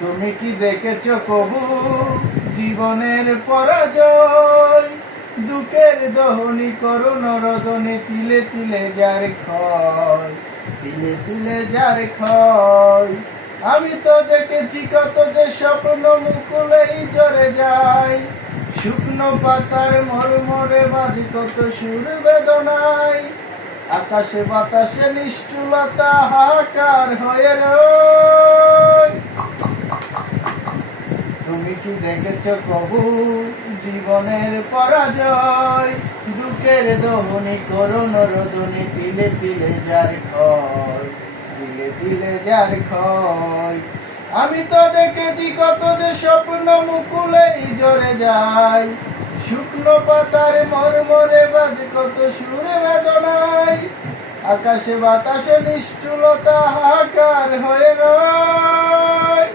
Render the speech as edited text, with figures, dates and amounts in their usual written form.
তুমি কি দেখেছো কবু জীবনের পরাজয়? দুঃখের দহনি করুণ রদনে তিলে তিলে যার ক্ষয়, তিলে তিলে যার ক্ষয়। আমি তো দেখেছি কত যে স্বপ্ন মুকুলেই ঝরে যায়, শুকনো পাতার মরমরে বাজে কত সুর বেদনায়। আকাশে বাতাসে নিষ্ঠুরতা হাহাকার হয়ে রয়। তুমি কি দেখেছো কবু জীবনের পরাজয়? দুঃখের দহনি করুণ রদনে তিলে তিলে যার ক্ষয়, তিলে তিলে যার ক্ষয়। আমি তো দেখেছি কত যে স্বপ্ন মুকুলেই ঝরে যায়, শুকনো পাতার মরমরে বাজে কত সুরে বেদনায়। আকাশে বাতাসে নিষ্ঠুরতা হাহাকার হয়ে রয়।